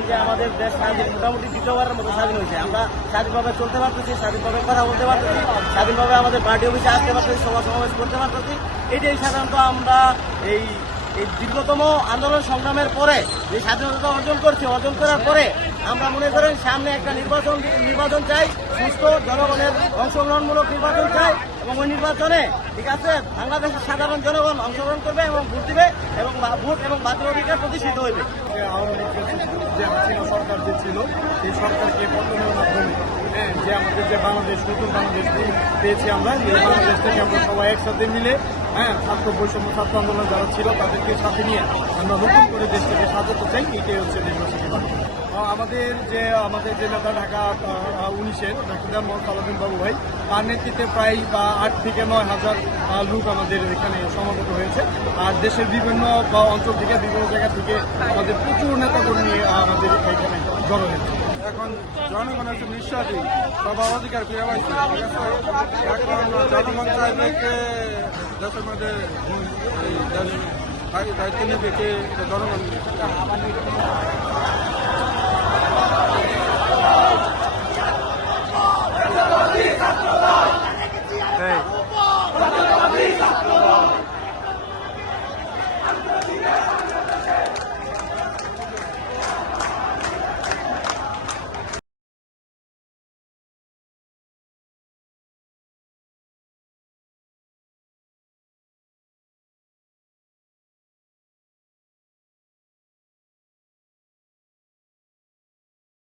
করেন যে আমাদের দেশ স্বাধীন মোটামুটি দ্বিতীয়বারের মতো স্বাধীন হয়েছে। আমরা স্বাধীনভাবে চলতে পারতেছি, স্বাধীনভাবে কথা বলতে পারতেছি, স্বাধীনভাবে আমাদের পার্টি অফিসে আসতে পারতেছি, সভা সমাবেশ করতে পারতেছি। এটাই সাধারণত আমরা এই দীর্ঘতম আন্দোলন সংগ্রামের পরে যে স্বাধীনতা অর্জন করার পরে আমরা মনে করেন সামনে একটা নির্বাচন চাই, সুস্থ জনগণের অংশগ্রহণমূলক নির্বাচন চাই এবং ওই নির্বাচনে ঠিক আছে বাংলাদেশের সাধারণ জনগণ অংশগ্রহণ করবে এবং ভোট দিবে এবং ভোট এবং বাতিল অধিকার প্রতিষ্ঠিত হইবে। আওয়ামী লীগ যে হাসিনা সরকার যে ছিল সেই সরকারকে পতনের মাধ্যমে যে আমাদের যে বাংলাদেশ নতুন বাংলাদেশ পেয়েছি আমরা, এই বাংলাদেশ থেকে আমরা সবাই একসাথে মিলে ছাত্র বৈষম্য ছাত্র আন্দোলন যারা ছিল তাদেরকে সাথে নিয়ে আমরা নতুন করে দেশটাকে সাজাতে চাই। এটাই হচ্ছে নির্বাচনী বাণী। আমাদের যে নেতা ঢাকা 19-এর ডাক্তার মোহাম্মদ সালাউদ্দিন বাবু ভাই, তার নেতৃত্বে প্রায় 8 থেকে 9 হাজার লোক আমাদের এখানে সমাগত হয়েছে। আর দেশের বিভিন্ন অঞ্চল থেকে বিভিন্ন জায়গা থেকে আমাদের প্রচুর নেতাকর্মী আমাদের এখানে জড়ো হয়েছে। এখন জনগণের একটা নিঃশ্বাসী সবার অধিকার ফিরে পাইছে। এখন জনগণ চাইবে দেশের মধ্যে দায়িত্ব নেবে কে জনগণ।